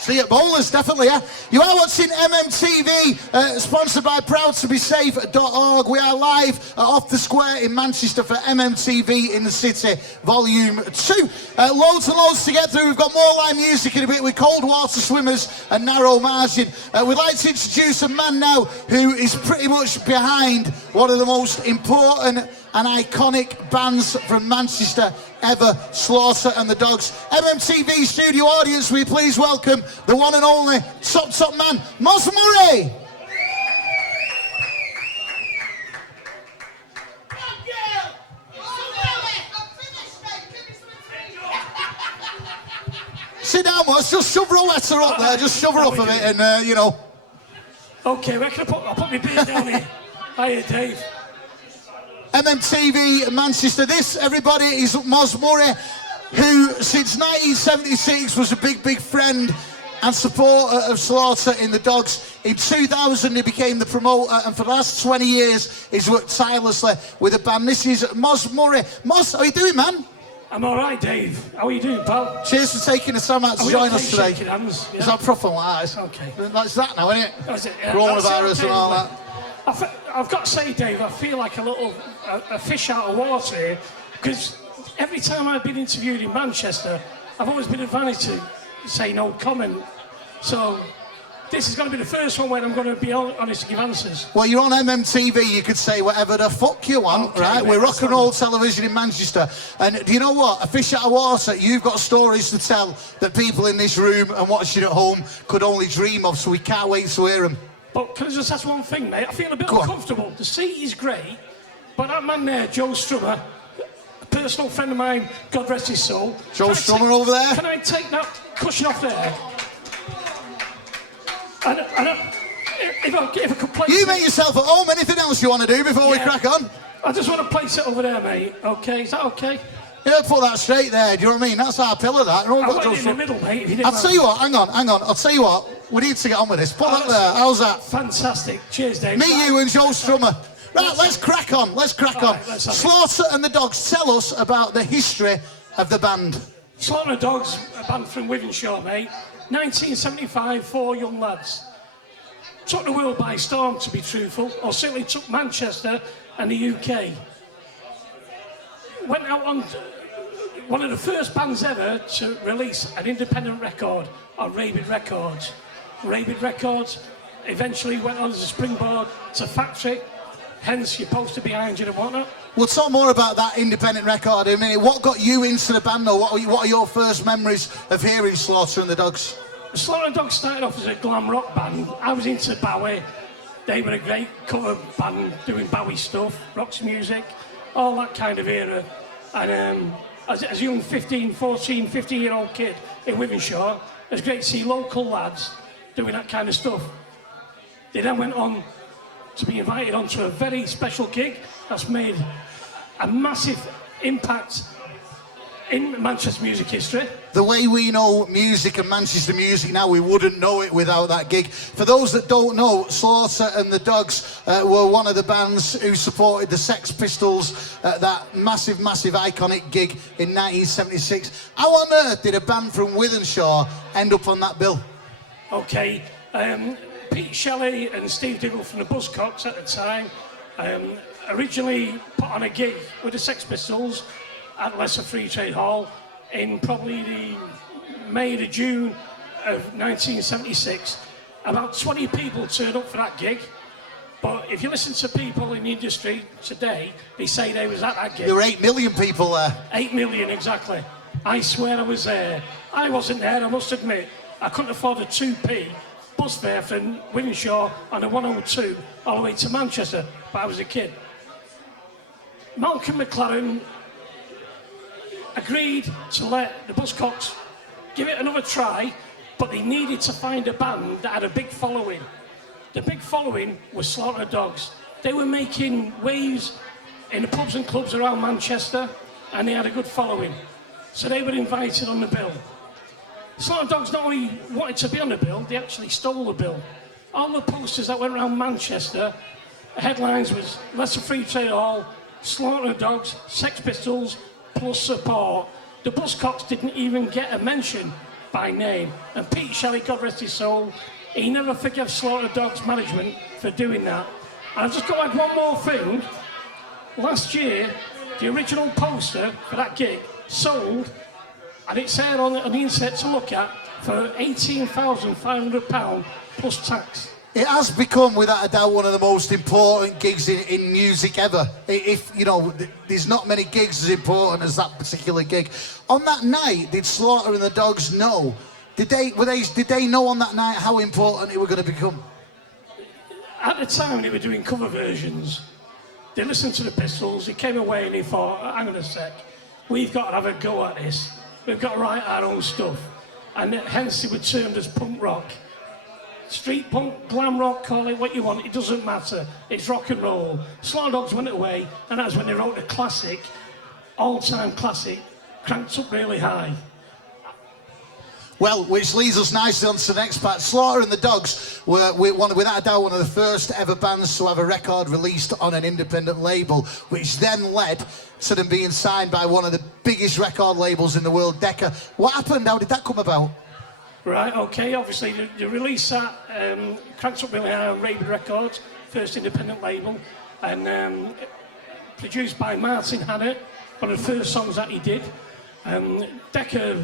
See you at Bowlers, definitely, yeah. You are watching MMTV, sponsored by proudtobesafe.org. We are live off the square in Manchester for MMTV in the City, Volume 2. Loads and loads to get through. We've got more live music in a bit with Cold Water Swimmers and Narrow Margin. We'd like to introduce a man now who is pretty much behind one of the most important and iconic bands from Manchester ever, Slaughter and the Dogs. MMTV studio audience, will you please welcome the one and only top man, Moz Murray. Sit down, Moz, just shove Rowetta up there, just shove her up a bit and, you know. Okay, where can I'll put my beer down here. Hiya, Dave. MMTV Manchester. This, everybody, is Moz Murray, who since 1976 was a big friend and supporter of Slaughter in the Dogs. In 2000 he became the promoter, and for the last 20 years he's worked tirelessly with the band. This is Moz Murray. Moz, how are you doing, man? I'm alright, Dave. How are you doing, pal? Cheers for taking the time out to join us today. Hands, yeah. Is that proper like okay. That's that now, isn't it? That's it, yeah. Coronavirus and all that. I've got to say, Dave, I feel like a fish out of water here, because every time I've been interviewed in Manchester, I've always been advised to say no comment. So this is going to be the first one where I'm going to be honest and give answers. Well, you're on MMTV, you could say whatever the fuck you want, okay, right? Mate, we're rock and roll television in Manchester. And do you know what? A fish out of water, you've got stories to tell that people in this room and watching at home could only dream of, so we can't wait to hear them. But can I just ask one thing, mate? I feel a bit uncomfortable. The seat is great, but that man there, Joe Strummer, a personal friend of mine, God rest his soul. Joe Strummer over there? Can I take that cushion off there? And if I could place you make yourself at home. Anything else you want to do before we crack on? I just want to place it over there, mate. Okay, is that okay? Yeah, put that straight there. Do you know what I mean? That's our pillar, that. I want it in the middle, mate. If you didn't I'll tell you what. Hang on. I'll tell you what. We need to get on with this. Put that there. How's that? Fantastic. Cheers, Dave. Me, you, and Joe Strummer. Right, let's crack on. Let's crack on. Right, Slaughter and the Dogs. Tell us about the history of the band. Slaughter and the Dogs, a band from Wythenshawe, mate. 1975, 4 young lads. Took the world by storm, to be truthful, or certainly took Manchester and the UK. Went out on one of the first bands ever to release an independent record on Rabid Records. Rabid Records eventually went on as a springboard to Factory, hence your poster behind you and whatnot. We'll talk more about that independent record in a minute. What got you into the band, though? What are your first memories of hearing Slaughter and the Dogs? Slaughter and the Dogs started off as a glam rock band. I was into Bowie. They were a great cover band doing Bowie stuff, Roxy music, all that kind of era. And as a young 15-year-old kid in Wythenshawe, it was great to see local lads doing that kind of stuff. They then went on to be invited onto a very special gig that's made a massive impact in Manchester music history. The way we know music and Manchester music now, we wouldn't know it without that gig. For those that don't know, Slaughter and the Dogs were one of the bands who supported the Sex Pistols at that massive iconic gig in 1976. How on earth did a band from Wythenshawe end up on that bill? Okay, Pete Shelley and Steve Diggle from the Buzzcocks at the time originally put on a gig with the Sex Pistols at Leicester Free Trade Hall in probably the May to June of 1976. About 20 people turned up for that gig, but if you listen to people in the industry today, they say they was at that gig. There were 8 million people there. 8 million, exactly. I swear I was there. I wasn't there, I must admit. I couldn't afford a 2p bus fare from Wythenshawe on a 102 all the way to Manchester, but I was a kid. Malcolm McLaren agreed to let the Buzzcocks give it another try, but they needed to find a band that had a big following. The big following was Slaughter and the Dogs. They were making waves in the pubs and clubs around Manchester, and they had a good following. So they were invited on the bill. Slaughter and the Dogs not only wanted to be on the bill, they actually stole the bill. All the posters that went around Manchester, the headlines was Leicester Free Trade Hall, Slaughter and the Dogs, Sex Pistols, plus support. The Buzzcocks didn't even get a mention by name. And Pete Shelley, God rest his soul, he never forgave Slaughter Dogs management for doing that. And I've just got to add one more thing. Last year, the original poster for that gig sold, and it's there on the insert to look at, for £18,500 plus tax. It has become, without a doubt, one of the most important gigs in music ever. If you know, there's not many gigs as important as that particular gig. On that night, did Slaughter and the Dogs know? Did they know on that night how important it were going to become? At the time, they were doing cover versions. They listened to the Pistols. He came away and he thought, "Hang on a sec, we've got to have a go at this. We've got to write our own stuff." And hence, they were termed as punk rock. Street punk, glam rock, call it what you want, it doesn't matter. It's rock and roll. Slaughter Dogs went away, and that's when they wrote a classic, all-time classic, Cranked Up Really High. Well, which leads us nicely on to the next part. Slaughter and the Dogs were, without a doubt, one of the first ever bands to have a record released on an independent label, which then led to them being signed by one of the biggest record labels in the world, Decca. What happened? How did that come about? Right, okay, obviously they released that, Cranked Up Really High on Raven Records, first independent label, and produced by Martin Hannett, one of the first songs that he did. Decca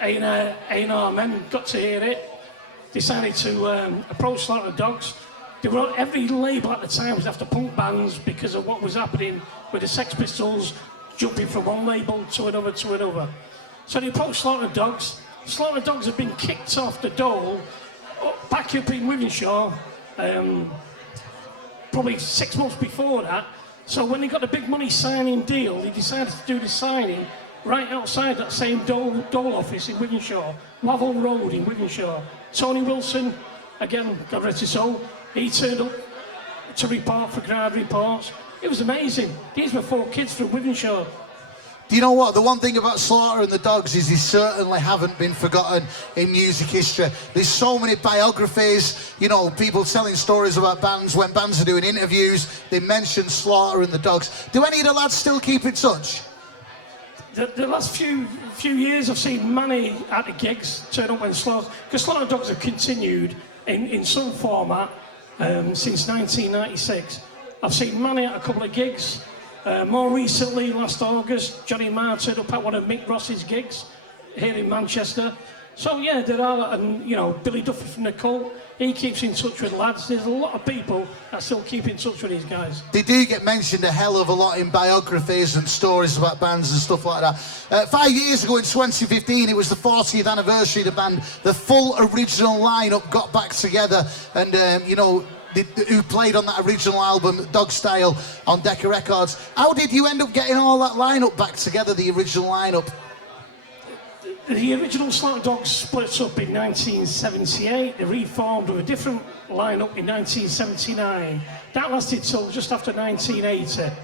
A&R men got to hear it, decided to approach Slaughter Dogs. They were on every label at the time was after punk bands because of what was happening with the Sex Pistols jumping from one label to another to another. So they approached Slaughter Dogs. Slaughter Dogs had been kicked off the dole back up in Wivenshaw, probably 6 months before that. So when they got the big money signing deal, they decided to do the signing right outside that same dole office in Wivenshaw, Wavell Road in Wivenshaw. Tony Wilson, again, God rest his soul, he turned up to report for Grad Reports. It was amazing. These were 4 kids from Wivenshaw. Do you know what? The one thing about Slaughter and the Dogs is they certainly haven't been forgotten in music history. There's so many biographies, you know, people telling stories about bands. When bands are doing interviews, they mention Slaughter and the Dogs. Do any of the lads still keep in touch? The last few years I've seen Manny at the gigs turn up when Slaughter, because Slaughter Dogs have continued in some format since 1996. I've seen Manny at a couple of gigs. More recently, last August, Johnny Marr turned up at one of Mick Ross's gigs here in Manchester. So yeah, there are, and you know, Billy Duffy from the Cult, he keeps in touch with lads. There's a lot of people that still keep in touch with these guys. They do get mentioned a hell of a lot in biographies and stories about bands and stuff like that. 5 years ago in 2015, it was the 40th anniversary of the band. The full original lineup got back together, and you know, who played on that original album, Dog Style, on Decca Records. How did you end up getting all that lineup back together, the original lineup? The original Slaughter Dogs split up in 1978. They reformed with a different lineup in 1979. That lasted till just after 1980.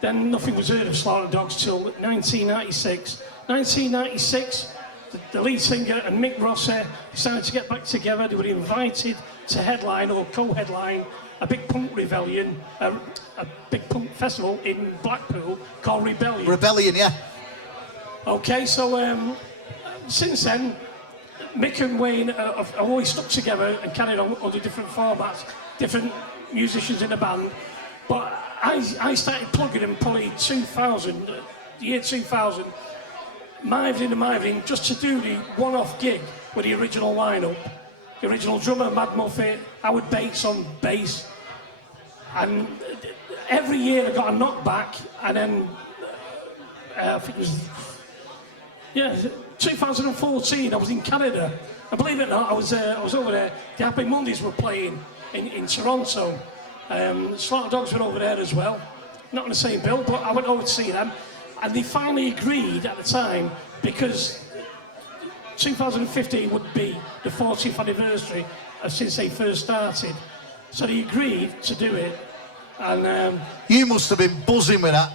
Then nothing was heard of Slaughter Dogs till 1996. 1996, the lead singer and Mick Rossi decided to get back together. They were invited to headline or co-headline a big punk rebellion, a big punk festival in Blackpool called Rebellion. Rebellion, yeah. Okay, so since then, Mick and Wayne have always stuck together and carried on under different formats, different musicians in the band. But I started plugging them probably 2000, the year 2000, Miving, just to do the one-off gig with the original lineup. The original drummer, Mad Muffet, Howard Bates on bass. And every year I got a knockback, and then I think it was, 2014, I was in Canada. And believe it or not, I was over there. The Happy Mondays were playing in Toronto. Slaughter Dogs were over there as well. Not on the same bill, but I went over to see them. And they finally agreed at the time, because 2015 would be the 40th anniversary of since they first started. So they agreed to do it. And you must have been buzzing with that.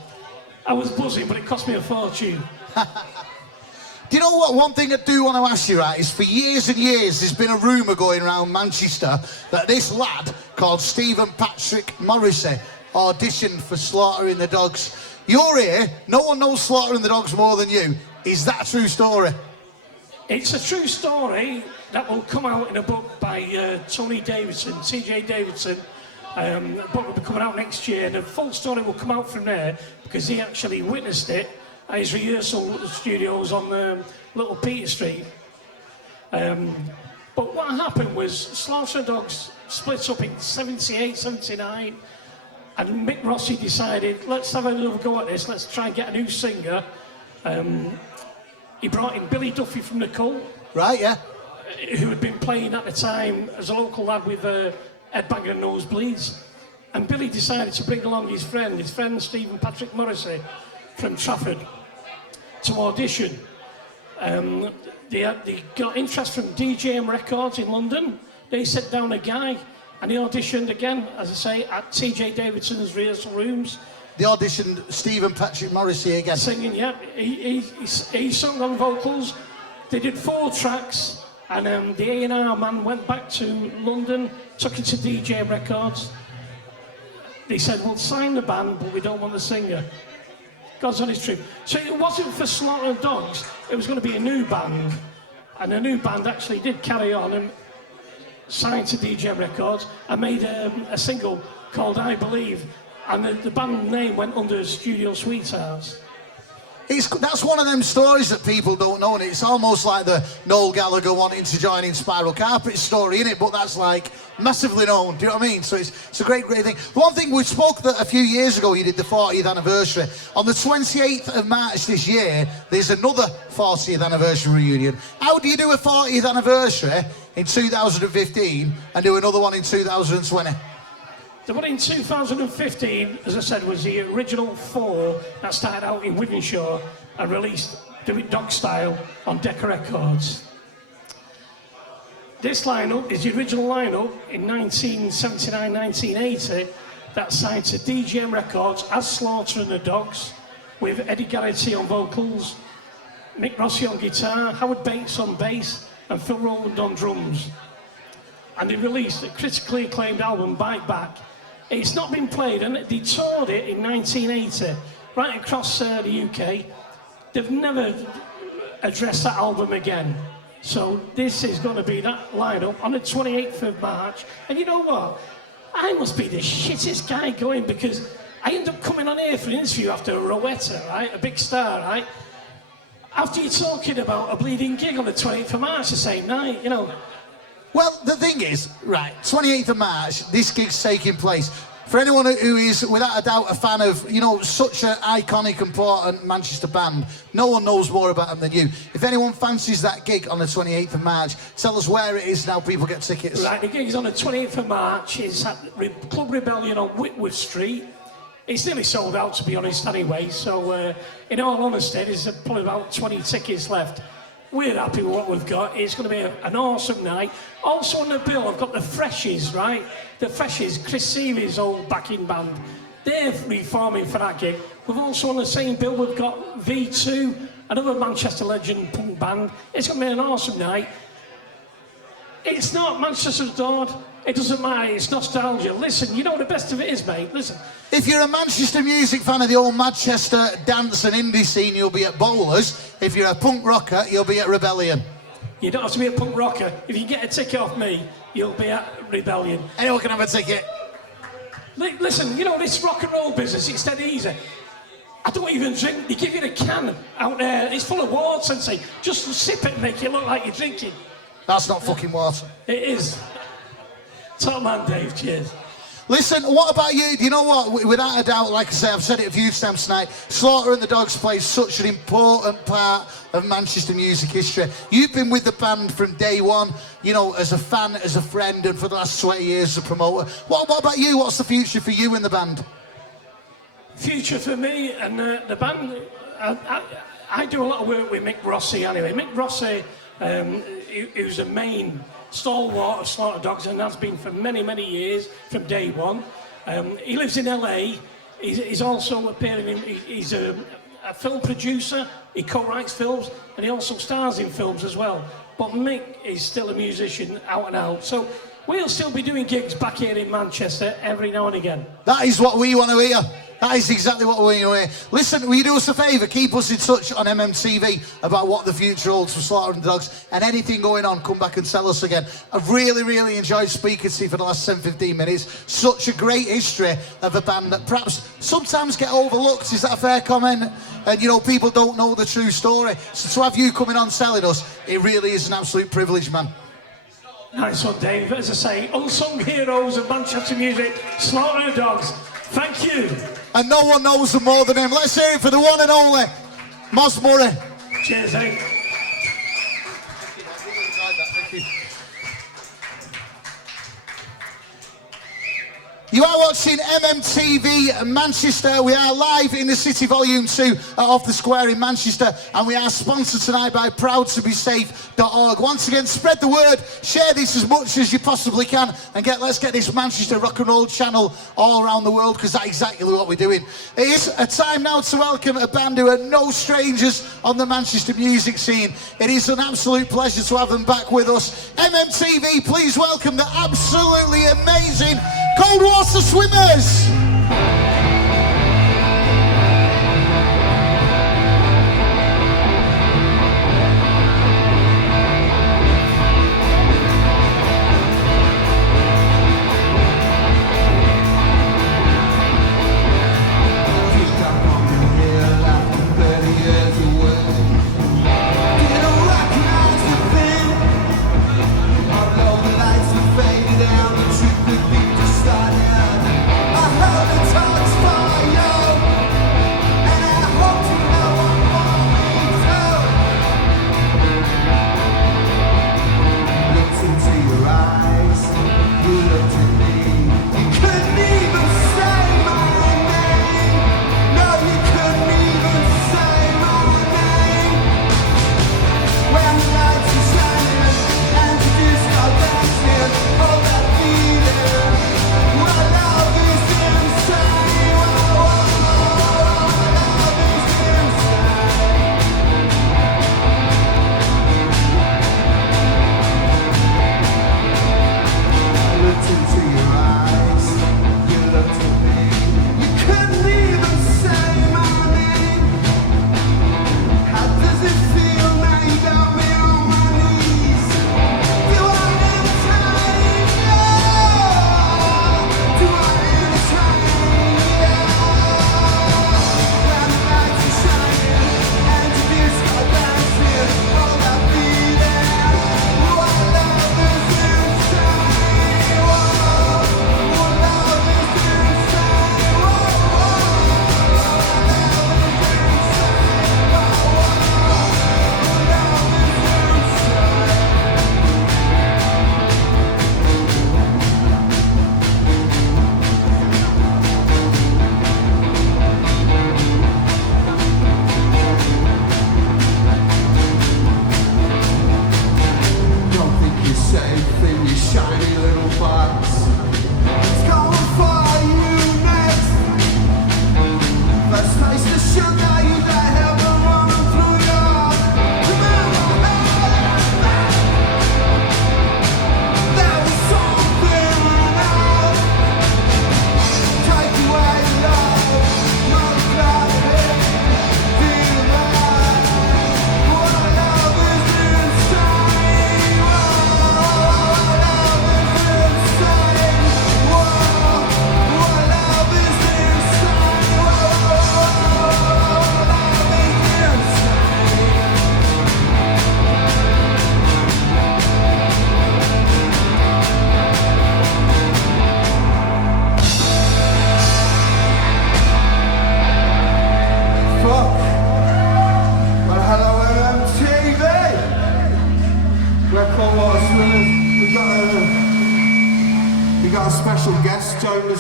I was buzzing, but it cost me a fortune. Do you know what? One thing I do want to ask you, right, is for years and years there's been a rumour going around Manchester that this lad called Stephen Patrick Morrissey auditioned for Slaughter and the Dogs. You're here, no one knows Slaughter and the Dogs more than you. Is that a true story? It's a true story that will come out in a book by Tony Davidson, T.J. Davidson. The book will be coming out next year, and the full story will come out from there because he actually witnessed it at his rehearsal studios on Little Peter Street. But what happened was Slaughter and Dogs split up in 78, 79, and Mick Rossi decided, let's have another go at this, let's try and get a new singer. He brought in Billy Duffy from the Cult. Right, yeah. Who had been playing at the time as a local lad with Headbanger and Nosebleeds. And Billy decided to bring along his friend Stephen Patrick Morrissey from Trafford, to audition. They got interest from DJM Records in London. They set down a guy, and he auditioned again, as I say, at T.J. Davidson's rehearsal rooms. They auditioned Stephen Patrick Morrissey again. Singing, yeah. He sung on vocals. They did 4 tracks, and the A&R man went back to London, took it to DJM Records. They said, we'll sign the band, but we don't want the singer. God's honest truth. So it wasn't for Slaughter and Dogs, it was going to be a new band. And the new band actually did carry on and signed to DJM Records and made a single called I Believe. And the band name went under Studio Sweethearts. That's one of them stories that people don't know, and it's almost like the Noel Gallagher wanting to join in Spiral Carpet story, innit? But that's like massively known, do you know what I mean? So it's a great thing. One thing, we spoke that a few years ago, you did the 40th anniversary. On the 28th of March this year, there's another 40th anniversary reunion. How do you do a 40th anniversary in 2015 and do another one in 2020? The one in 2015, as I said, was the original 4 that started out in Wythenshawe and released Do It Dog Style on Decca Records. This lineup is the original lineup in 1979-1980 that signed to DJM Records as Slaughter and the Dogs, with Eddie Garrity on vocals, Mick Rossi on guitar, Howard Bates on bass, and Phil Rowland on drums. And they released a critically acclaimed album, Bite Back. It's not been played, and they toured it in 1980, right across the UK. They've never addressed that album again. So this is going to be that lineup on the 28th of March. And you know what? I must be the shittest guy going, because I end up coming on here for an interview after Rowetta, right? A big star, right? After you're talking about a bleeding gig on the 28th of March the same night, you know. Well, the thing is, right, 28th of March, this gig's taking place. For anyone who is, without a doubt, a fan of, you know, such an iconic, important Manchester band, no one knows more about them than you. If anyone fancies that gig on the 28th of March, tell us where it is now people get tickets. Right, the gig is on the 28th of March. It's at Club Rebellion on Whitworth Street. It's nearly sold out, to be honest, anyway. So, in all honesty, there's probably about 20 tickets left. We're happy with what we've got. It's going to be an awesome night. Also on the bill, I've got the Freshies, right? The Freshies, Chris Seary's old backing band. They're reforming for that gig. We've also on the same bill, we've got V2, another Manchester legend punk band. It's going to be an awesome night. It's not Manchester's Dawn. It doesn't matter, it's nostalgia. Listen, you know what the best of it is, mate? Listen. If you're a Manchester music fan of the old Manchester dance and indie scene, you'll be at Bowlers. If you're a punk rocker, you'll be at Rebellion. You don't have to be a punk rocker. If you get a ticket off me, you'll be at Rebellion. Anyone can have a ticket. Listen, you know, this rock and roll business, it's dead easy. I don't even drink. They give you a can out there. It's full of water and say, just sip it and make it look like you're drinking. That's not fucking water. It is. Top man, Dave. Cheers. Listen, what about you? Do you know what? Without a doubt, like I say, I've said it a few times tonight, Slaughter and the Dogs plays such an important part of Manchester music history. You've been with the band from day one, you know, as a fan, as a friend, and for the last 20 years as a promoter. What about you? What's the future for you and the band? Future for me and the band, I do a lot of work with Mick Rossi anyway. Mick Rossi, who's the main stalwart of Slaughter Dogs, and has been for many, many years, from day one. He lives in LA. He's also appearing in, he's a film producer, he co-writes films, and he also stars in films as well. But Mick is still a musician, out and out. So we'll still be doing gigs back here in Manchester every now and again. That is what we want to hear. That is exactly what we're doing. Listen, will you do us a favour? Keep us in touch on MMTV about what the future holds for Slaughtering the Dogs, and anything going on, come back and tell us again. I've really enjoyed speaking to you for the last 10-15 minutes. Such a great history of a band that perhaps sometimes get overlooked. Is that a fair comment? And you know, people don't know the true story. So to have you coming on telling us, it really is an absolute privilege, man. Nice one, Dave. As I say, unsung heroes of Manchester music, Slaughtering the Dogs. Thank you. And no one knows them more than him. Let's hear it for the one and only Moss Murray. Cheers, Dave. You are watching MMTV Manchester. We are live in the City Volume 2 off the Square in Manchester, and we are sponsored tonight by ProudToBeSafe.org. Once again, spread the word, share this as much as you possibly can, and let's get this Manchester rock and roll channel all around the world, because that's exactly what we're doing. It is a time now to welcome a band who are no strangers on the Manchester music scene. It is an absolute pleasure to have them back with us. MMTV, please welcome the absolutely amazing Cold Water Swimmers.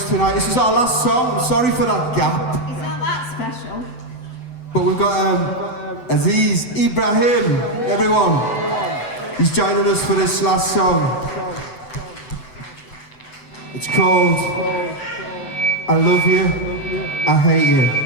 Tonight. This is our last song. I'm sorry for that gap. It's not that special. But we've got Aziz Ibrahim, everyone. He's joining us for this last song. It's called I Love You, I Hate You.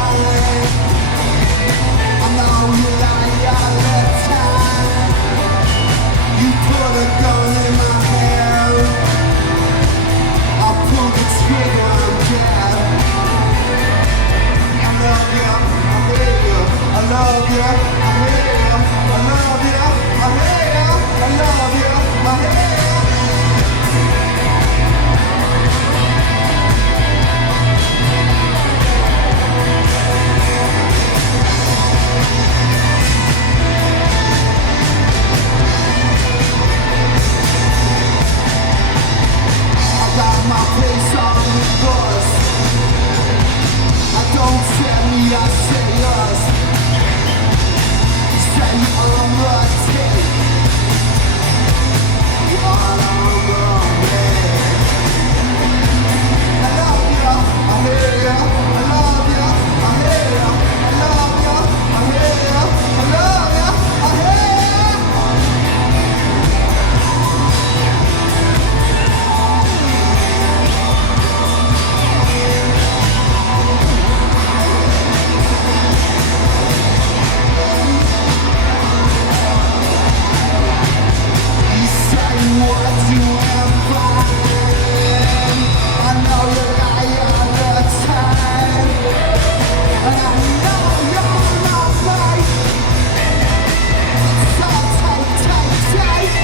fine. I know you lie all the time. You put a gun in my hand. I pull the trigger, I'm dead. I love you, I hate you. I love you, I hate you. I love you, I hate you. I love you, I hate you. Got my face on the bus. I don't tell me, I say us. Say on the tape. You're on me. I love you, I hate you. I love you, I hate you. I love you, I hate you. I love you, I hate you. What you am fine. I know you lie all the time. And I know you're not right. It's all tight, tight, tight.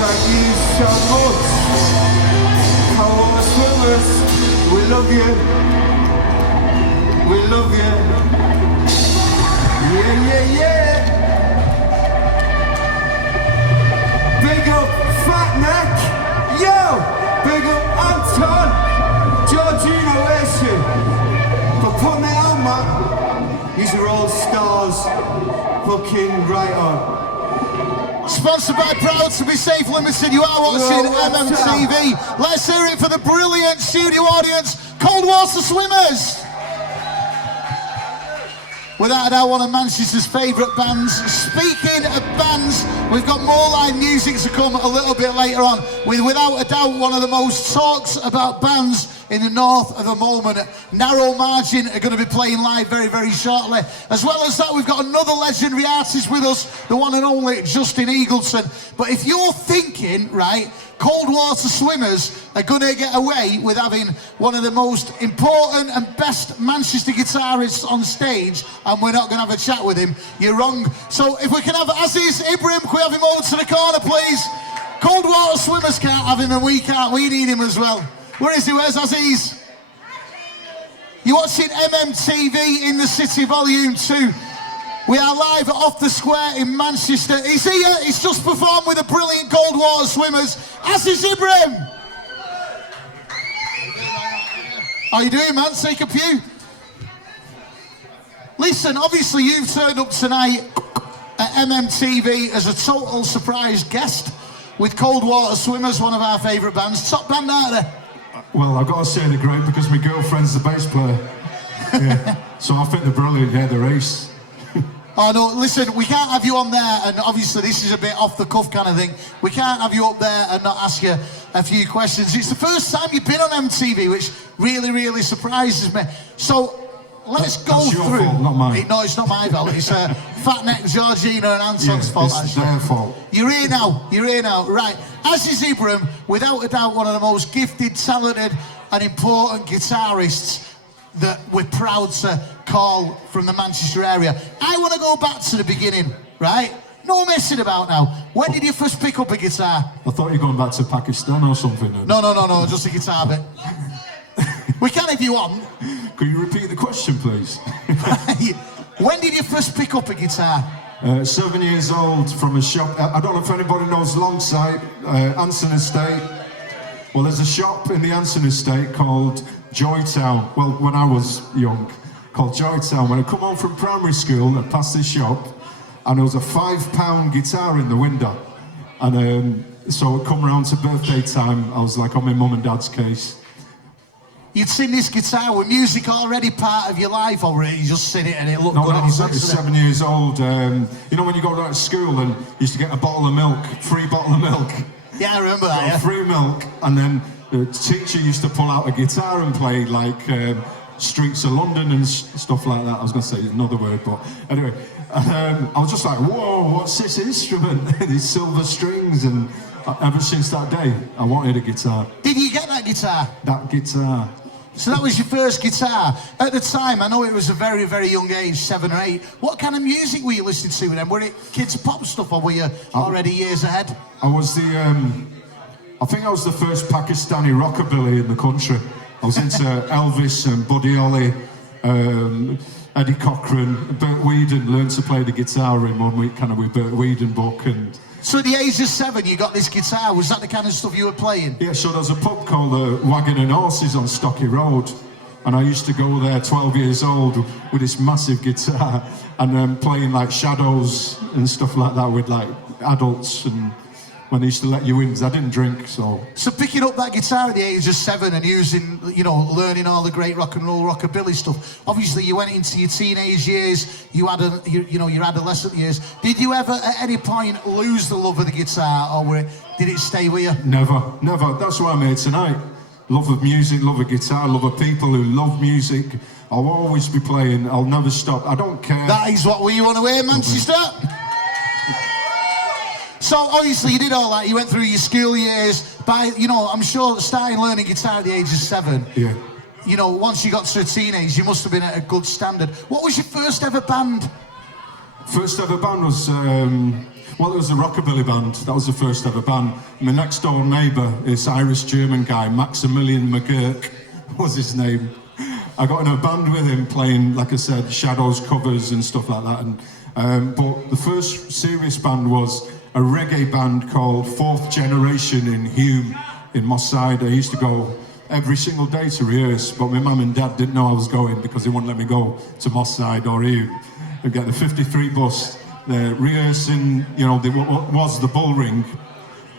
Thank you so much. All the swimmers, we love you. We love you. Yeah, yeah, yeah. Big up Fat Neck. Yo! Big up Anton. Georgina, where's she? For putting it on, man. These are all stars. Fucking right on. Sponsored by Proud to Be Safe Limited, you are watching MMTV. Let's hear it for the brilliant studio audience, Cold Water Swimmers. Without a doubt, one of Manchester's favourite bands. Speaking of bands, we've got more live music to come a little bit later on. Without a doubt, one of the most talked about bands in the north at the moment. Narrow Margin are going to be playing live very, very shortly. As well as that, we've got another legendary artist with us, the one and only Justin Eagleton. But if you're thinking, right, Cold Water Swimmers are going to get away with having one of the most important and best Manchester guitarists on stage, and we're not going to have a chat with him, you're wrong. So if we can have Aziz Ibrahim, can we have him over to the corner, please? Cold Water Swimmers can't have him and we can't. We need him as well. Where is he? Where's Aziz? You're watching MMTV in the City Volume 2. We are live at Off the Square in Manchester. He's here. He's just performed with the brilliant Cold Water Swimmers. Aziz Ibrahim. How you doing, man? Take a pew. Listen, obviously you've turned up tonight at MMTV as a total surprise guest with Cold Water Swimmers, one of our favourite bands. Top band, aren't they? Well, I've got to say they're great because my girlfriend's the bass player. Yeah. So I think they're brilliant, yeah, they're ace. Oh no, listen, we can't have you on there, and obviously this is a bit off the cuff kind of thing. We can't have you up there and not ask you a few questions. It's the first time you've been on MTV, which really, really surprises me. So let's go That's your through. fault, not mine. No, it's not my fault. It's Fat Neck, Georgina, and Anton's fault. It's Actually, their fault. You're here now. You're here now. Right. As is Ibram, without a doubt, one of the most gifted, talented, and important guitarists that we're proud to call from the Manchester area. I want to go back to the beginning, right? No messing about now. When did you first pick up a guitar? I thought you were going back to Pakistan or something. Then. No, just a guitar bit. We can if you want. Could you repeat the question, please? When did you first pick up a guitar? 7 years old from a shop. I don't know if anybody knows Longside, Anson Estate. Well, there's a shop in the Anson Estate called Joytown. Well, when I was young, called Joytown. When I come home from primary school, I passed this shop, and there was a £5 guitar in the window. And so it come round to birthday time, I was like on my mum and dad's case. You'd seen this guitar with music already part of your life, or you just seen it and it looked good? No, I was 7 years old. You know when you go to school and you used to get a bottle of milk, free bottle of milk? Yeah, I remember that, yeah. Free milk, and then the teacher used to pull out a guitar and play like Streets of London and stuff like that. I was going to say another word, but anyway. I was just like, whoa, what's this instrument? These silver strings, and ever since that day, I wanted a guitar. Did you get that guitar? That guitar. So that was your first guitar. At the time, I know it was a very, very young age, 7 or 8. What kind of music were you listening to then? Were it kids pop stuff, or were you already years ahead? I was I think I was the first Pakistani rockabilly in the country. I was into Elvis and Buddy Holly, Eddie Cochran, Bert Weedon. Learned to play the guitar in 1 week, kind of with Bert Weedon book. And so at the age of 7, you got this guitar. Was that the kind of stuff you were playing? yeah, so there was a pub called Wagon and Horses on Stocky Road, and I used to go there 12 years old with this massive guitar and playing like Shadows and stuff like that with like adults, and when they used to let you in, because I didn't drink, so... So picking up that guitar at the age of 7 and using, you know, learning all the great rock and roll, rockabilly stuff, obviously you went into your teenage years, you had your adolescent years. Did you ever at any point lose the love of the guitar, or did it stay with you? Never. That's what I'm here tonight. Love of music, love of guitar, love of people who love music. I'll always be playing, I'll never stop, I don't care. That is what we want to hear, Manchester. So obviously you did all that, you went through your school years, I'm sure starting learning guitar at the age of 7, yeah. You know, once you got to a teenage, you must have been at a good standard. What was your first ever band? First ever band was, well, it was a rockabilly band. That was the first ever band. My next door neighbour, this Irish-German guy, Maximilian McGurk was his name. I got in a band with him playing, like I said, Shadows covers and stuff like that. And but the first serious band was a reggae band called Fourth Generation in Hume, in Moss Side. I used to go every single day to rehearse, but my mum and dad didn't know I was going because they wouldn't let me go to Moss Side or Hume. I'd get the 53 bus, they're rehearsing, you know, what was the Bull Ring,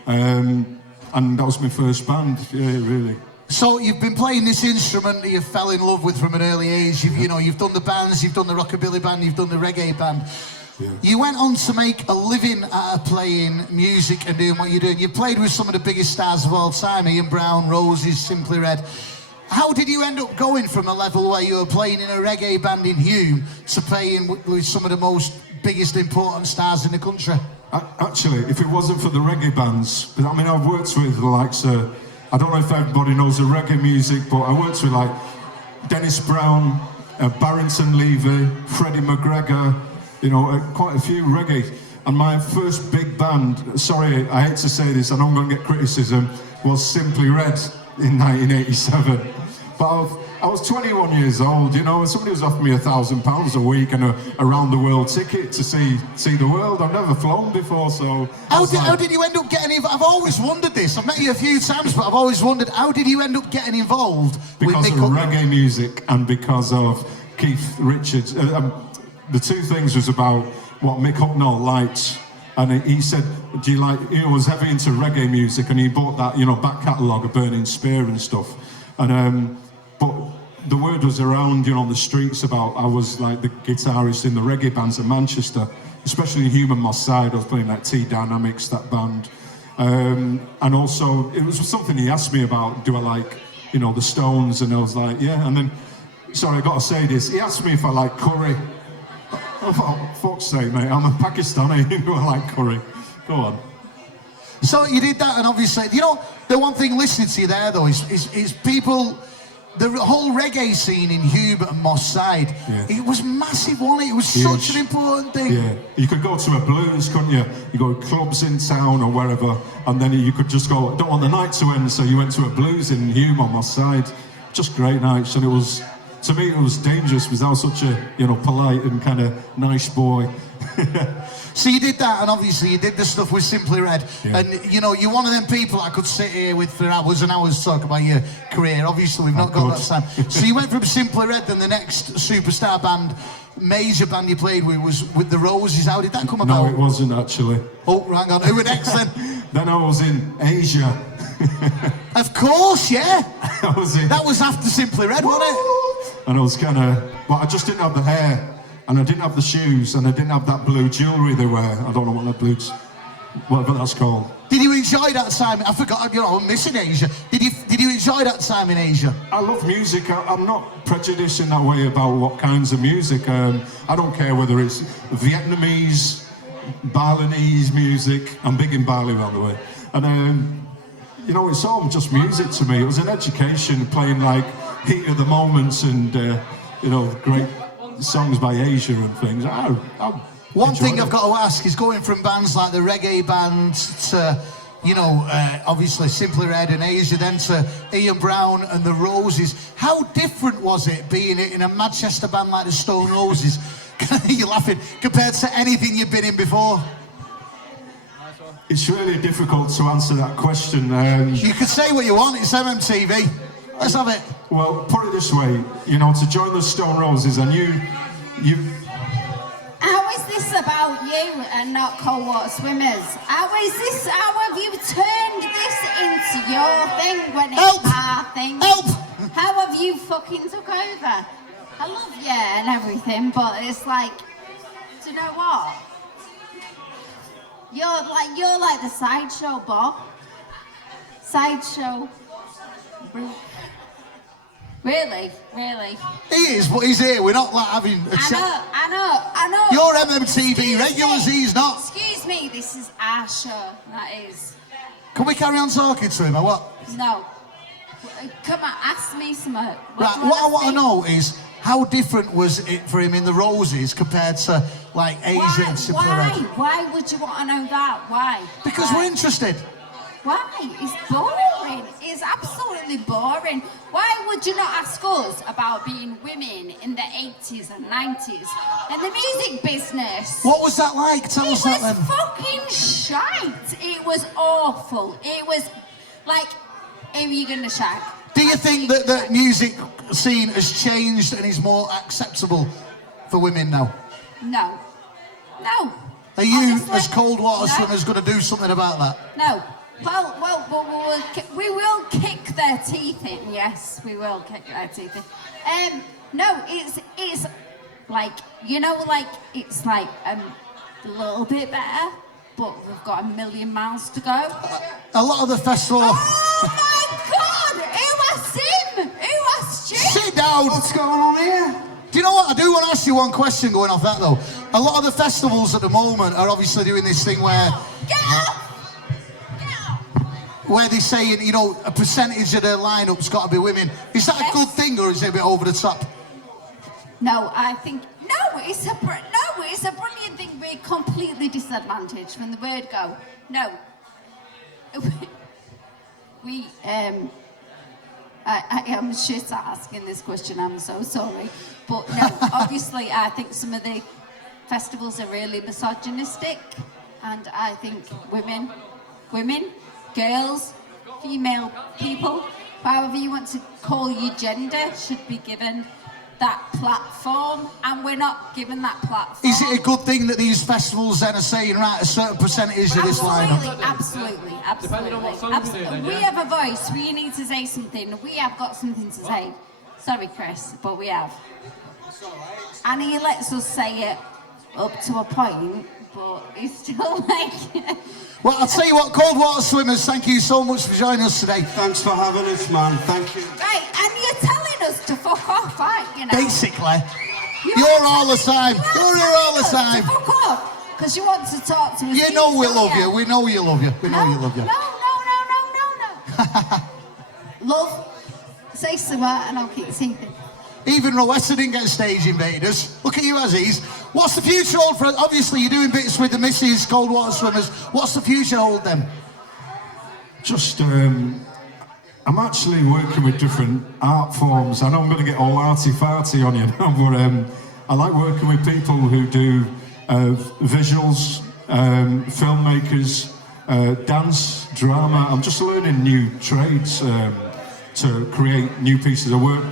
and that was my first band, yeah, really. So you've been playing this instrument that you fell in love with from an early age. You've done the bands, you've done the rockabilly band, you've done the reggae band. Yeah. You went on to make a living out of playing music and doing what you're doing. You played with some of the biggest stars of all time, Ian Brown, Roses, Simply Red. How did you end up going from a level where you were playing in a reggae band in Hume to playing with some of the most biggest important stars in the country? Actually, if it wasn't for the reggae bands, I mean, I've worked with the likes of, I don't know if everybody knows the reggae music, but I worked with like Dennis Brown, Barrington Levy, Freddie McGregor, you know, quite a few reggae. And my first big band, sorry, I hate to say this, I know I'm going to get criticism, was Simply Red in 1987. But I was 21 years old, you know, and somebody was offering me £1,000 a week and a round-the-world ticket to see the world. I've never flown before, so... How did you end up getting involved? I've always wondered this. I've met you a few times, but I've always wondered, how did you end up getting involved because with of reggae music and because of Keith Richards. The two things was about what Mick Hucknall liked, and he said, do you like, he was heavy into reggae music, and he bought that, you know, back catalogue of Burning Spear and stuff. And but the word was around, you know, on the streets about I was like the guitarist in the reggae bands in Manchester, especially in Human Moss Side. I was playing like T Dynamics, that band. And also, it was something he asked me about, do I like, you know, the Stones? And I was like, yeah. And then, sorry, I got to say this, he asked me if I like curry. I thought, fuck's sake, mate, I'm a Pakistani, do I like curry? Go on. So you did that, and obviously, you know, the one thing listening to you there, though, is people, the whole reggae scene in Hube and Moss Side, it was massive, wasn't it? It was such an important thing. Yeah, you could go to a blues, couldn't you? You go to clubs in town or wherever, and then you could just go, don't want the night to end, so you went to a blues in Hube on Moss Side. Just great nights, and it was, to me, it was dangerous because I was such a, you know, polite and kind of nice boy. So you did that, and obviously you did the stuff with Simply Red, and you know, you're one of them people I could sit here with for hours and hours talking about your career. Obviously we've not got that time. So you went from Simply Red, then the next superstar band, major band you played with was with the Roses. How did that come about? No, it wasn't actually. Oh, hang on, who were next then? Then I was in Asia. Of course, yeah. I was in. That was after Simply Red, wasn't it? And I was kind of, but I just didn't have the hair. And I didn't have the shoes, and I didn't have that blue jewellery they wear. I don't know what that blue, whatever that's called. Did you enjoy that time? I forgot, you know, I'm missing Asia. Did you enjoy that time in Asia? I love music. I'm not prejudiced in that way about what kinds of music. I don't care whether it's Vietnamese, Balinese music. I'm big in Bali, by the way. And you know, it's all just music to me. It was an education, playing like Heat of the Moments and you know, great songs by Asia and things. One thing I've got to ask is, going from bands like the reggae bands to, you know, obviously Simply Red and Asia, then to Ian Brown and the Roses, how different was it being in a Manchester band like the Stone Roses? You're laughing, compared to anything you've been in before? It's really difficult to answer that question. You can say what you want, it's MMTV. Let's have it. Well, put it this way, you know, to join the Stone Roses, I knew you... How is this about you and not cold water swimmers? How have you turned this into your thing when it's our thing? Help! How have you fucking took over? I love you and everything, but it's like, do you know what? You're like the sideshow, Bob. Sideshow. Really? He is, but he's here. We're not like having a chat. I know. You're MMTV regulars, he's not. Excuse me, this is our show, that is. Can we carry on talking to him or what? No. Come on, ask me something. Right, what I want to know is, how different was it for him in the Roses compared to like Asia and Simply Red? Why would you want to know that? Why? Because we're interested. Why? It's boring. It's absolutely boring. Why would you not ask us about being women in the 80s and 90s in the music business? What was that like? Tell us that then. It was fucking shite. It was awful. It was like, who are you going to shag? Do you think that the music scene has changed and is more acceptable for women now? No. Are you, Honestly, as cold water swimmers, going to do something about that? No. Well, we will kick their teeth in. Yes, we will kick their teeth in. No, it's like, you know, like it's like a little bit better, but we've got 1,000,000 miles to go. A lot of the festival. Oh my God! Who asked him? Who asked you? Sit down. What's going on here? Do you know what? I do want to ask you one question going off that though. A lot of the festivals at the moment are obviously doing this thing where. Get up! Where they're saying, you know, a percentage of their lineup's got to be women. Is that a good thing, or is it a bit over the top? No, I think it's a brilliant thing. We're completely disadvantaged from the word go. No, I am shit at asking this question. I'm so sorry, but no. Obviously, I think some of the festivals are really misogynistic, and I think women. Girls, female people, however you want to call your gender, should be given that platform, and we're not given that platform. Is it a good thing that these festivals then are saying, right, a certain percentage of this lineup? Absolutely. Depending on what songs you do then, We yeah. have a voice, we need to say something, we have got something to say. Sorry, Chris, but we have. And he lets us say it up to a point, but he's still like... Well, I'll tell you what, cold water swimmers, thank you so much for joining us today. Thanks for having us, man. Thank you. Right, and you're telling us to fuck off, right? You know. Basically, you're all the time. You're here all the time. Fuck off, because you want to talk to us. You know we love you. We know you love you. We know you love you. No. Love, say something and I'll keep teething. Even Rowetta didn't get stage invaders. Look at you, Aziz. What's the future hold for? Obviously, you're doing bits with the Misses, cold water swimmers. What's the future hold then? Just, I'm actually working with different art forms. I know I'm going to get all arty-farty on you now, but I like working with people who do visuals, filmmakers, dance, drama. I'm just learning new trades to create new pieces of work.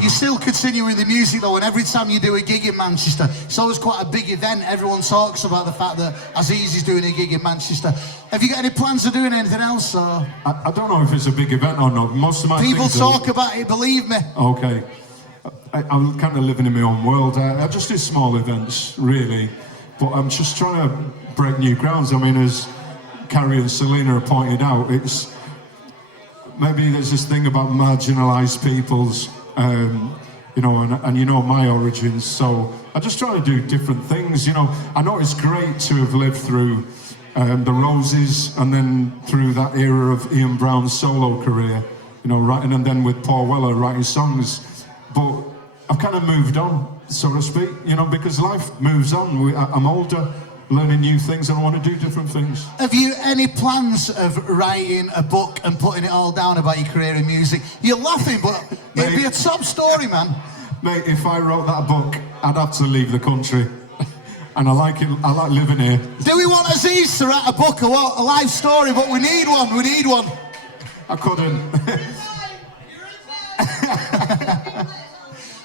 You still continue with the music though, and every time you do a gig in Manchester, it's always quite a big event. Everyone talks about the fact that Aziz is doing a gig in Manchester. Have you got any plans of doing anything else? Or? I don't know if it's a big event or not. Most of my people talk about it, believe me. Okay. I'm kind of living in my own world. I just do small events, really. But I'm just trying to break new grounds. I mean, as Carrie and Selena have pointed out, it's maybe there's this thing about marginalised peoples, you know, and you know my origins, so I just try to do different things, you know. I know it's great to have lived through the Roses and then through that era of Ian Brown's solo career, you know, writing, and then with Paul Weller writing songs, but I've kind of moved on, so to speak, you know, because life moves on. I'm older, learning new things, and I want to do different things. Have you any plans of writing a book and putting it all down about your career in music? You're laughing, but it'd be a top story, man. Mate, if I wrote that book, I'd have to leave the country. And I like it. I like living here. Do we want Aziz to write a book or what? A life story, but we need one. We need one. I couldn't.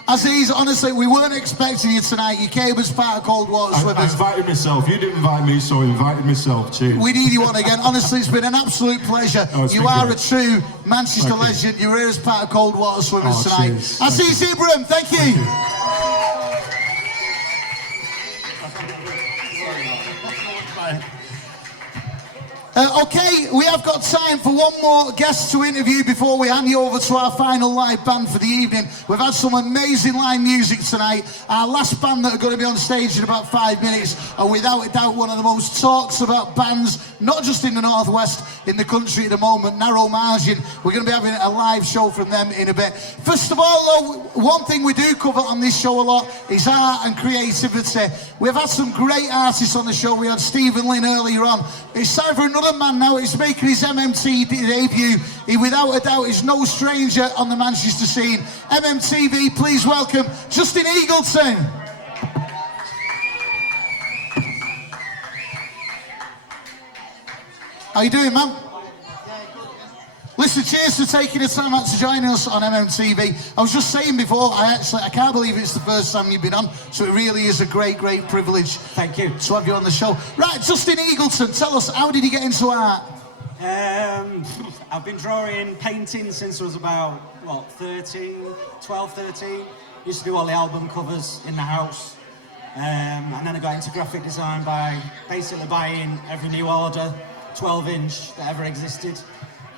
Aziz, honestly, we weren't expecting you tonight. You came as part of Cold Water Swimmers. I invited myself. You didn't invite me, so I invited myself. Cheers. We need you on again. Honestly, it's been an absolute pleasure. You are great. A true Manchester legend. You're here as part of Cold Water Swimmers tonight. Cheers. Aziz Ibrahim, thank you. Okay, we have got time for one more guest to interview before we hand you over to our final live band for the evening. We've had some amazing live music tonight. Our last band that are going to be on stage in about 5 minutes are without a doubt one of the most talked about bands, not just in the Northwest, in the country at the moment, Narrow Margin. We're going to be having a live show from them in a bit. First of all, though, one thing we do cover on this show a lot is art and creativity. We've had some great artists on the show. We had Stephen Lynn earlier on. It's time for another man now. He's making his MMTV debut. He, without a doubt, is no stranger on the Manchester scene. MMTV, please welcome Justin Eagleton. How you doing, man? Listen, cheers for taking the time out to join us on MMTV. I was just saying before, I can't believe it's the first time you've been on, so it really is a great, great privilege. Thank you. To have you on the show. Right, Justin Eagleton, tell us, how did you get into art? I've been drawing, painting since I was about, 12, 13. Used to do all the album covers in the house. And then I got into graphic design by basically buying every New Order 12-inch that ever existed.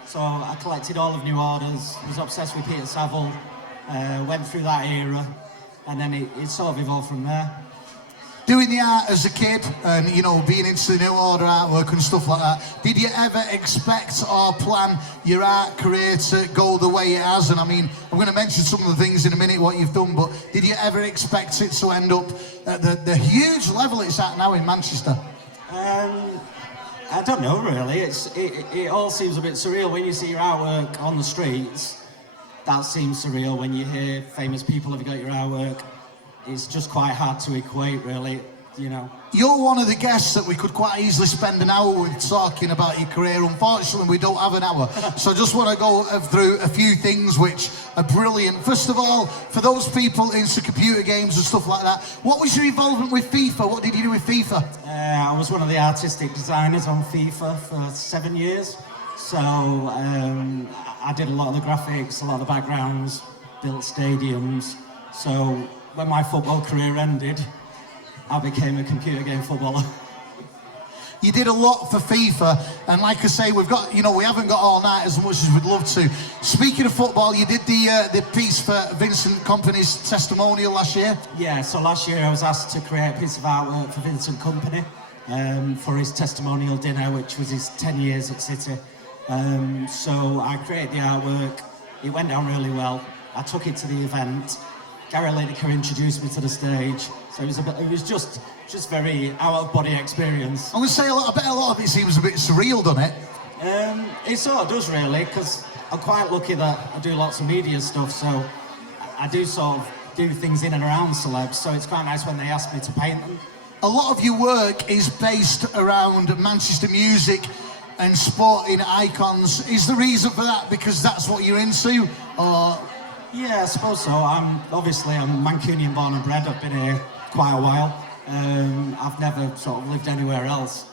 So I collected all of New Orders, was obsessed with Peter Saville, went through that era, and then it sort of evolved from there. Doing the art as a kid and, you know, being into the New Order artwork and stuff like that, did you ever expect or plan your art career to go the way it has? And I mean, I'm going to mention some of the things in a minute, what you've done, but did you ever expect it to end up at the huge level it's at now in Manchester? I don't know really, it all seems a bit surreal when you see your artwork on the streets. That seems surreal when you hear famous people have got your artwork. It's just quite hard to equate really, you know. You're one of the guests that we could quite easily spend an hour with talking about your career. Unfortunately, we don't have an hour. So I just want to go through a few things which are brilliant. First of all, for those people into computer games and stuff like that, what was your involvement with FIFA? What did you do with FIFA? I was one of the artistic designers on FIFA for 7 years. So I did a lot of the graphics, a lot of the backgrounds, built stadiums. So when my football career ended, I became a computer game footballer. You did a lot for FIFA, and like I say, we've got, we haven't got all night as much as we'd love to. Speaking of football, you did the piece for Vincent Kompany's testimonial last year. Yeah, so last year I was asked to create a piece of artwork for Vincent Kompany for his testimonial dinner, which was his 10 years at City. So I created the artwork. It went down really well. I took it to the event. Gary Lineker introduced me to the stage, so it was just very out-of-body experience. I'm going to say I bet a lot of it seems a bit surreal, doesn't it? It sort of does, really, because I'm quite lucky that I do lots of media stuff, so I do sort of do things in and around celebs, so it's quite nice when they ask me to paint them. A lot of your work is based around Manchester music and sporting icons. Is the reason for that because that's what you're into, or...? Yeah, I suppose so. I'm Mancunian born and bred. I've been here quite a while. I've never sort of lived anywhere else.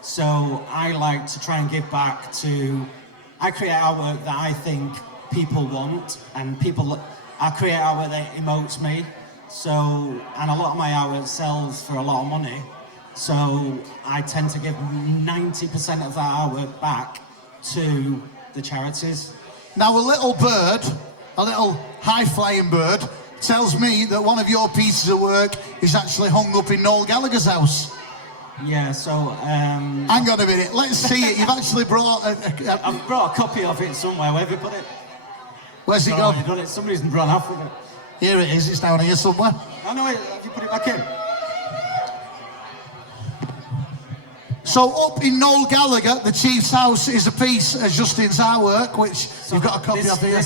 So I like to try and give back to... I create artwork that I think people want, and I create artwork that emotes me. So, and a lot of my artwork sells for a lot of money. So I tend to give 90% of that artwork back to the charities. Now, a little bird, a little high-flying bird, tells me that one of your pieces of work is actually hung up in Noel Gallagher's house. Yeah, so... Hang on a minute, let's see it. You've actually brought... I've brought a copy of it somewhere. Where have you put it? Where's it gone? Somebody's run off with it. Here it is, it's down here somewhere. Oh no, wait, have you put it back in? So up in Noel Gallagher, the Chief's house, is a piece of Justin's artwork, which you've got a copy of here.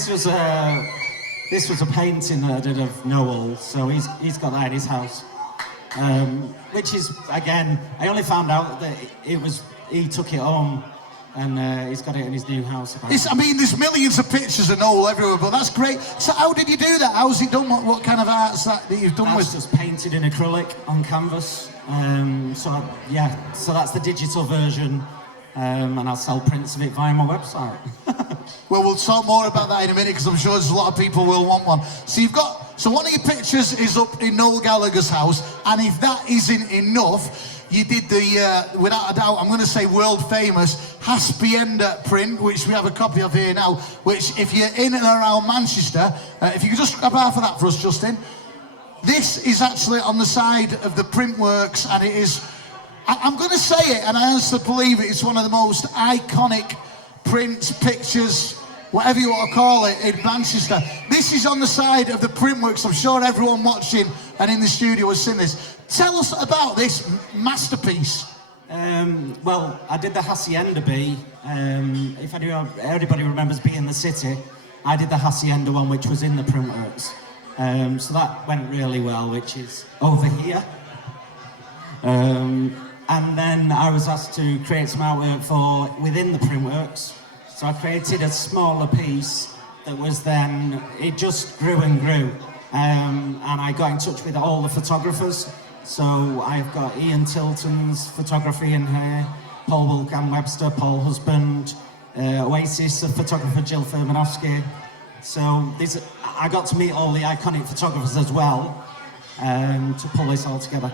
This was a painting that I did of Noel, so he's got that in his house. Which is, again, I only found out that he took it home, and he's got it in his new house. There's millions of pictures of Noel everywhere, but that's great. So how did you do that? How's it done? What kind of art's that you've done with? That's just painted in acrylic on canvas. So that's the digital version, and I'll sell prints of it via my website. Well, we'll talk more about that in a minute, because I'm sure there's a lot of people will want one. So one of your pictures is up in Noel Gallagher's house, and if that isn't enough, you did the, without a doubt, I'm going to say world famous Hacienda print, which we have a copy of here now, which if you're in and around Manchester, if you could just grab half of that for us, Justin. This is actually on the side of the print works, and it is, I'm going to say it, and I honestly believe it, it's one of the most iconic prints, pictures, whatever you want to call it, in Manchester. This is on the side of the print works. I'm sure everyone watching and in the studio has seen this. Tell us about this masterpiece. Well, I did the Hacienda bee. If everybody remembers Bee in the City, I did the Hacienda one, which was in the printworks. So that went really well, which is over here. And then I was asked to create some artwork for within the printworks. So I created a smaller piece that was then, it just grew and grew. And I got in touch with all the photographers. So I've got Ian Tilton's photography in here, Paul Wilcan-Webster, Paul Husband, Oasis, the photographer Jill Furmanovsky. So I got to meet all the iconic photographers as well to pull this all together.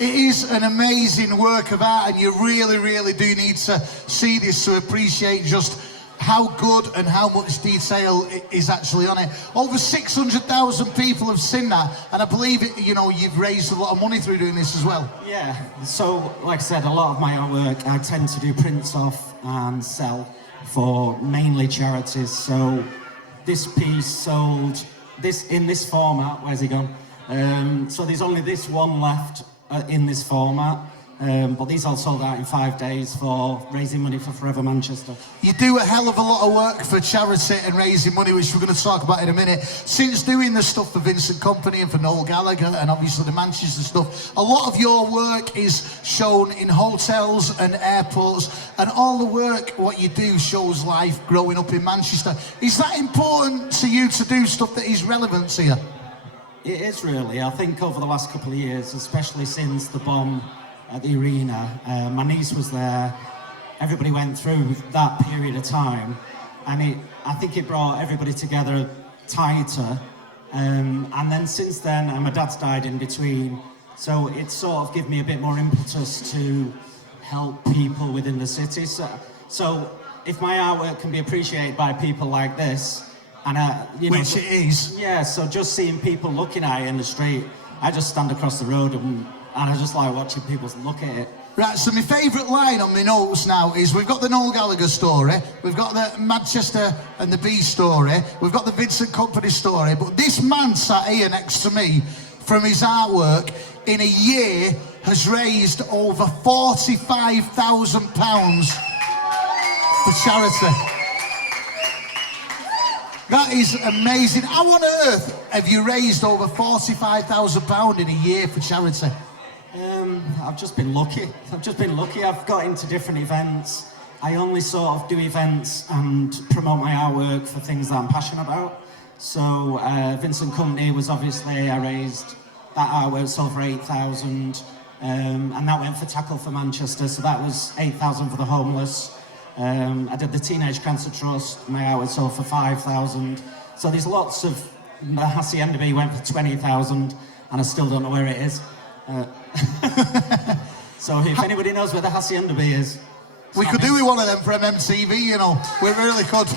It is an amazing work of art, and you really, really do need to see this to appreciate just how good and how much detail is actually on it. Over 600,000 people have seen that, and I believe you've raised a lot of money through doing this as well. Yeah, so like I said, a lot of my artwork I tend to do prints off and sell for mainly charities. So this piece sold in this format. Where's he gone? So there's only this one left in this format, but these all sold out in 5 days for raising money for Forever Manchester. You do a hell of a lot of work for charity and raising money, which we're going to talk about in a minute. Since doing the stuff for Vincent Kompany and for Noel Gallagher and obviously the Manchester stuff, a lot of your work is shown in hotels and airports, and all the work, what you do, shows life growing up in Manchester. Is that important to you to do stuff that is relevant to you? It is really. I think over the last couple of years, especially since the bomb at the arena, my niece was there, everybody went through that period of time, and I think it brought everybody together tighter. And then since then, and my dad's died in between, so it sort of given me a bit more impetus to help people within the city. So if my artwork can be appreciated by people like this, and you know, Which it is. yeah. So just seeing people looking at it in the street, I just stand across the road and I just like watching people look at it. Right, so my favourite line on my notes now is we've got the Noel Gallagher story, we've got the Manchester and the Bee story, we've got the Vincent Company story, but this man sat here next to me from his artwork in a year has raised over £45,000 for charity. That is amazing. How on earth have you raised over £45,000 in a year for charity? I've just been lucky. I've got into different events. I only sort of do events and promote my artwork for things that I'm passionate about. So Vincent Company was obviously, I raised that artwork, sold for 8,000, and that went for Tackle for Manchester, so that was 8,000 for the homeless. I did the Teenage Cancer Trust, my artwork sold for 5,000. So there's lots of, the Hacienda Bee went for 20,000, and I still don't know where it is. So if anybody knows where the Hacienda Bee is, We could do with one of them for MMTV, you know. We really could.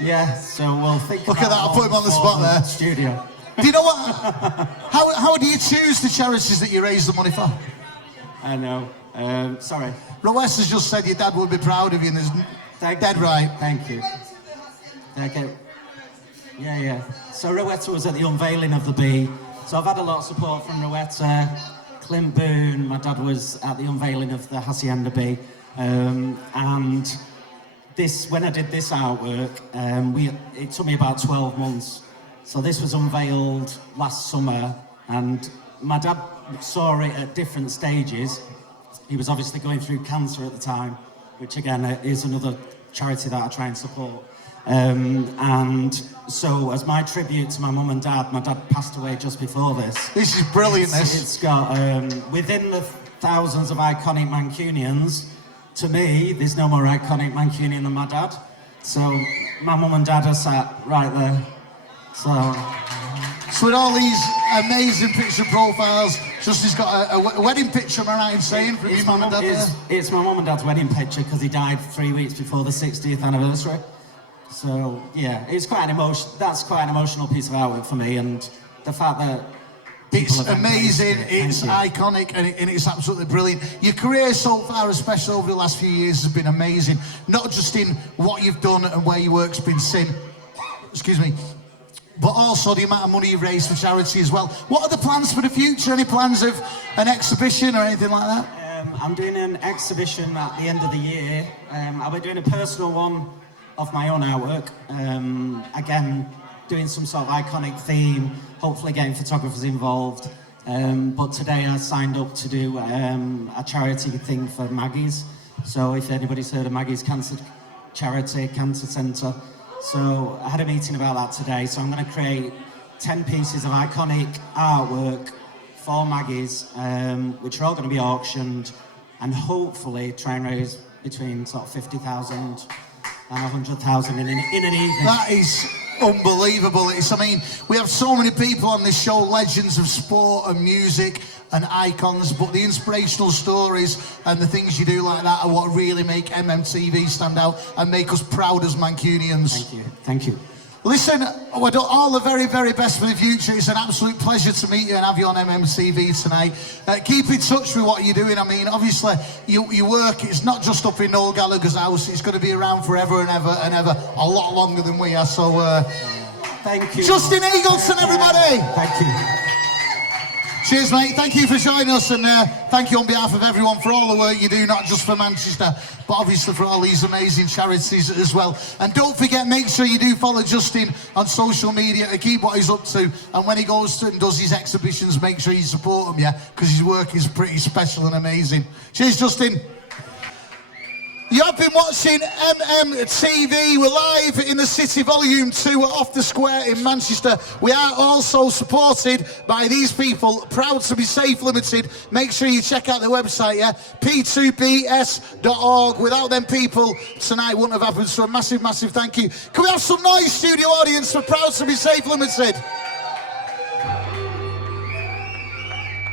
yeah. So we'll think. Look at that, I'll put him on the spot there. Studio. Do you know what? How do you choose the charities that you raise the money for? I know. Sorry. Rowetta's just said your dad would be proud of you, and there's dead right. Thank you. Okay. Yeah. So Rowetta was at the unveiling of the Bee. So I've had a lot of support from Rowetta, Clint Boone. My dad was at the unveiling of the Hacienda Bee. And this, when I did this artwork, it took me about 12 months. So this was unveiled last summer, and my dad saw it at different stages. He was obviously going through cancer at the time, which again is another charity that I try and support. And so as my tribute to my mum and dad, my dad passed away just before this. This is brilliant, It's got, within the thousands of iconic Mancunians, to me, there's no more iconic Mancunian than my dad. So my mum and dad are sat right there. So with all these amazing picture profiles, Justin's got a wedding picture, am I right in saying, from your mum and dad there? It's my mum and dad's wedding picture because he died 3 weeks before the 60th anniversary. So yeah, it's quite an that's quite an emotional piece of artwork for me, and the fact that it's amazing, it's iconic, and it's absolutely brilliant. Your career so far, especially over the last few years, has been amazing. Not just in what you've done and where your work's been seen, excuse me, but also the amount of money you've raised for charity as well. What are the plans for the future? Any plans of an exhibition or anything like that? I'm doing an exhibition at the end of the year. I'll be doing a personal one of my own artwork. Again, doing some sort of iconic theme, hopefully getting photographers involved. But today I signed up to do a charity thing for Maggie's. So if anybody's heard of Maggie's Cancer Charity, Cancer Centre. So I had a meeting about that today. So I'm going to create 10 pieces of iconic artwork for Maggie's, which are all going to be auctioned, and hopefully try and raise between sort of 50,000 and 100,000 in an evening. That is unbelievable. I mean, we have so many people on this show, legends of sport and music and icons, but the inspirational stories and the things you do like that are what really make MMTV stand out and make us proud as Mancunians. Thank you. Listen, I do all the very, very best for the future. It's an absolute pleasure to meet you and have you on MMTV tonight. Keep in touch with what you're doing. I mean, obviously, your work is not just up in Noel Gallagher's house. It's going to be around forever and ever and ever, a lot longer than we are. So, thank you. Justin Eagleton, everybody. Thank you. Cheers, mate. Thank you for joining us, and thank you on behalf of everyone for all the work you do, not just for Manchester, but obviously for all these amazing charities as well. And don't forget, make sure you do follow Justin on social media to keep what he's up to. And when he goes and does his exhibitions, make sure you support him, yeah, because his work is pretty special and amazing. Cheers, Justin. You have have been watching MMTV. We're live in the City Volume 2 off the square in Manchester. We are also supported by these people, Proud to Be Safe Limited. Make sure you check out their website, yeah? p2bs.org. Without them people, tonight wouldn't have happened, so a massive, massive thank you. Can we have some noise, studio audience, for Proud to Be Safe Limited?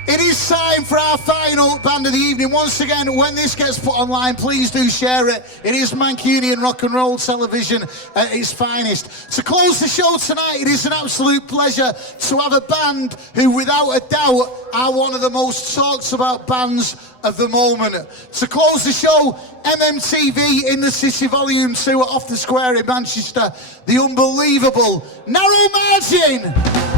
It is time for our final band of the evening. Once again, when this gets put online, please do share it. It is Mancunian rock and roll television at its finest. To close the show tonight, it is an absolute pleasure to have a band who, without a doubt, are one of the most talked about bands of the moment. To close the show, MMTV in the City Volume 2 off the square in Manchester, the unbelievable Narrow Margin.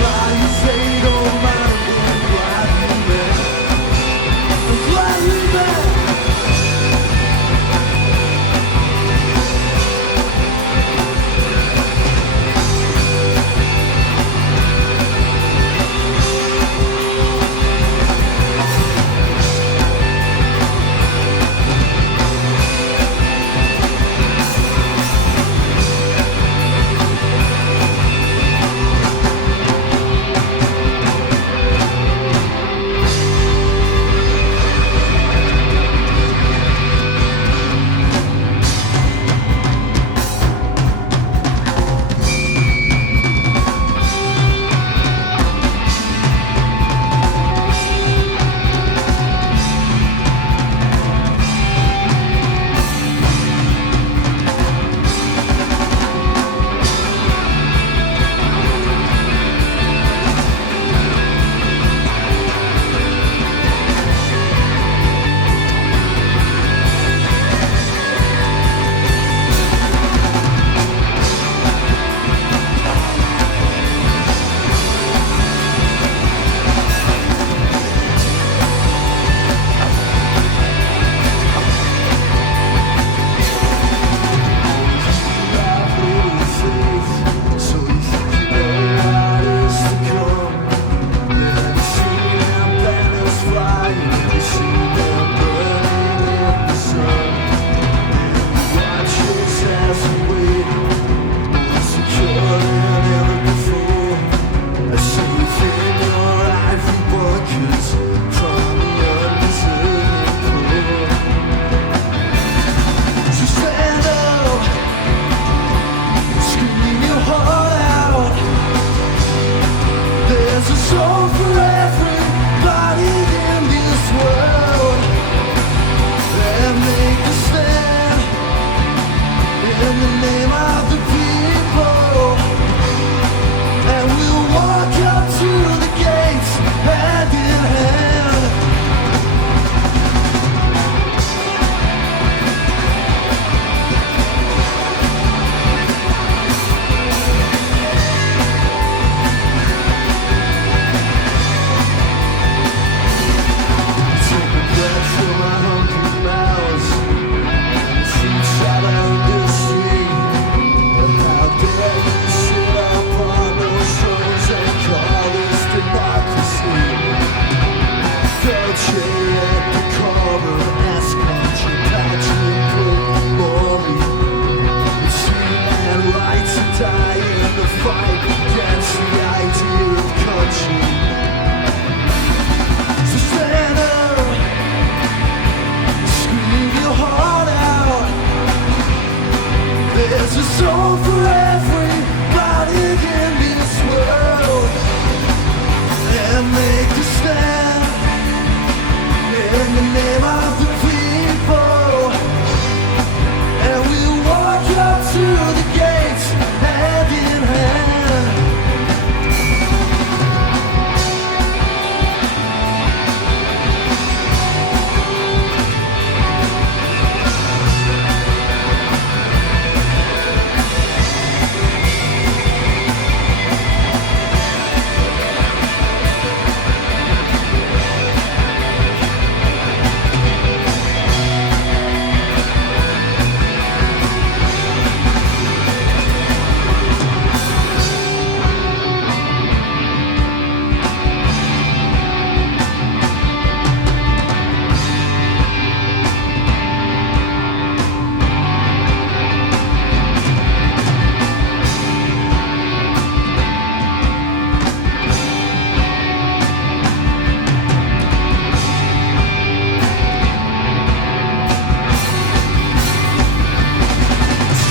Why you say don't mind There's a song for everybody in this world. And make a stand in the name of the people. And we'll walk up to the gates hand in hand. Take a breath from my hungry mouths and see shadow in the street. But how dare you sit upon those thrones and call this democracy? Dolce and Picaro, S-Country, Patrick, Mori. It's human rights to die in the fight against the idea of country. So stand up, scream your heart out. There's a soul for everybody in this world. And make a stand in the name of the people. And we'll walk up to the gates hand in hand.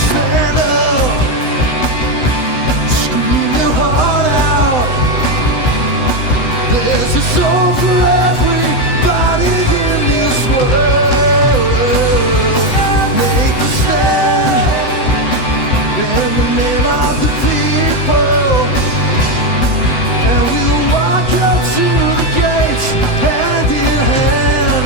Stand up, scream your heart out. There's a soul for everybody in this world. Make a stand in the name of the people. And we'll walk up to the gates hand in hand.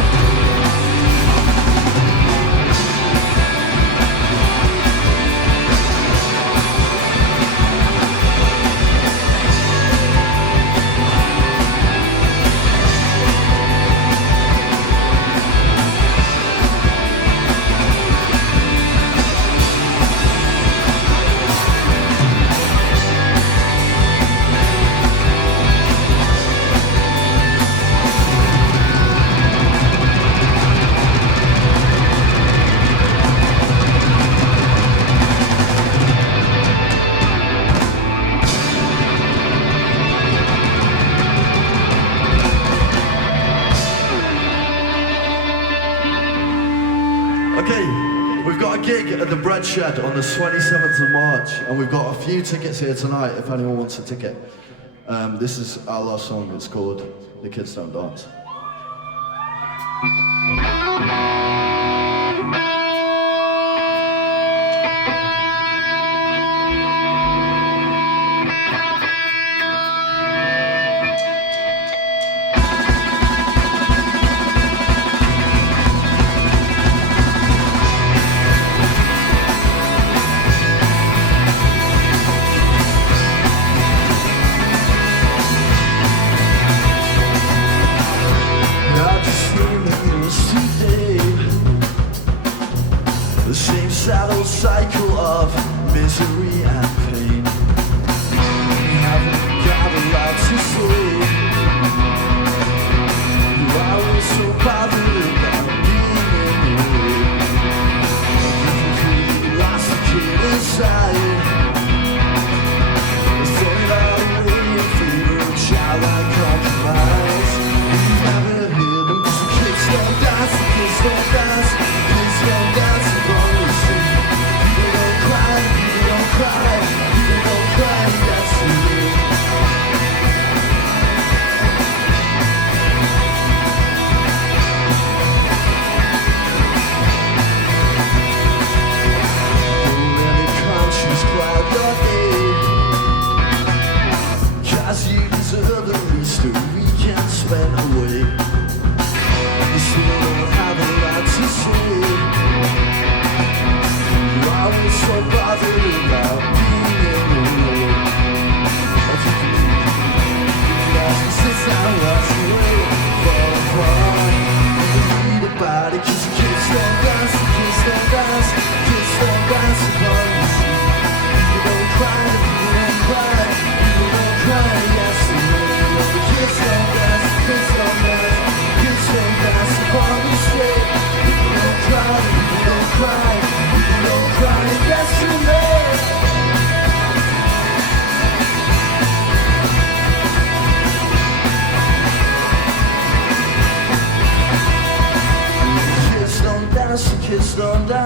Okay, we've got a gig at the Bread Shed on the 27th of March, and we've got a few tickets here tonight if anyone wants a ticket. This is our last song, it's called The Kids Don't Dance. I've just seen the news today. The same sad old cycle of misery and pain. We haven't got a lot to say. You are always so bothered about being in the way. You completely lost the kid inside. It's throwing out away in favor of childlike compromise. You've never heard them, 'cause the kids don't dance, the kids don't dance, the kids don't dance upon the street. People don't cry, people don't cry.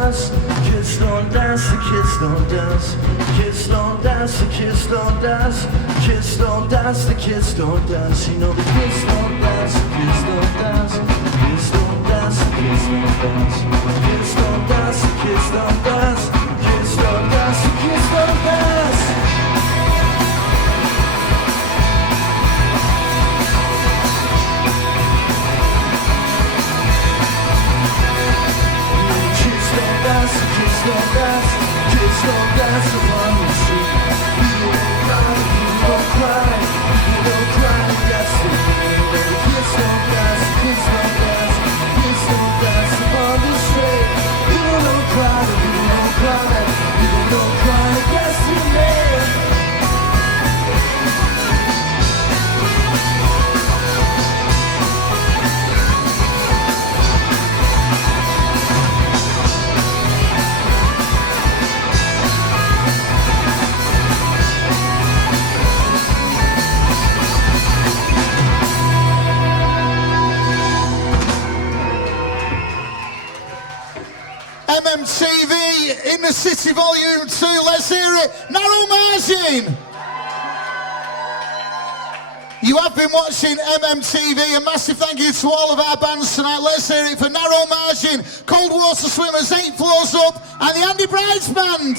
dance. Kids don't dance, the kids don't dance. Kids don't dance, the kids don't dance. Kids don't dance, the kids don't dance. You know the kids don't dance, the kids don't dance. Kids don't dance, the kids don't dance. Kids don't dance, the kids don't dance. Kids don't dance, the kids don't dance. Kids don't dance, kids don't dance upon the street. People don't cry, people don't cry, people don't cry, that's the thing. Kids don't dance, kids don't dance, kids don't dance upon the street. People don't cry, people don't cry, people don't cry, that's the thing. MMTV in the City Volume 2, let's hear it, Narrow Margin! You have been watching MMTV, a massive thank you to all of our bands tonight. Let's hear it for Narrow Margin, Cold Water Swimmers, 8 Floors Up, and the Andy Brides Band.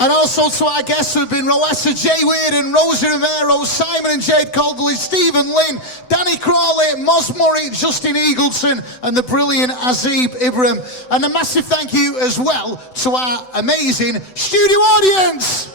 And also to our guests who have been Rowetta, Jay Weird and Rosie Romero, Simon and Jade Calderley, Stephen Lynn, Danny Crawley, Moz Murray, Justin Eagleton and the brilliant Azib Ibrahim. And a massive thank you as well to our amazing studio audience.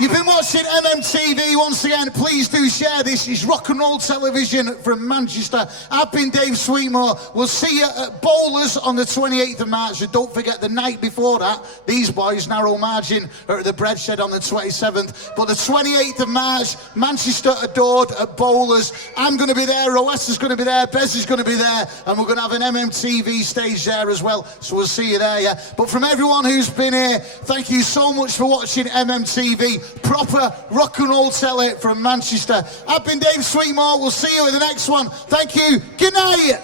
You've been watching MMTV. Once again, please do share this. It's rock and roll television from Manchester. I've been Dave Sweetmore. We'll see you at Bowlers on the 28th of March. And don't forget the night before that, these boys, Narrow Margin, are at the Bread Shed on the 27th. But the 28th of March, Manchester Adored at Bowlers. I'm going to be there. Rowetta's going to be there. Bez is going to be there. And we're going to have an MMTV stage there as well. So we'll see you there, yeah. But from everyone who's been here, thank you so much for watching MMTV. Proper rock and roll telly from Manchester. I've been Dave Sweetmore. We'll see you in the next one. Thank you. Good night.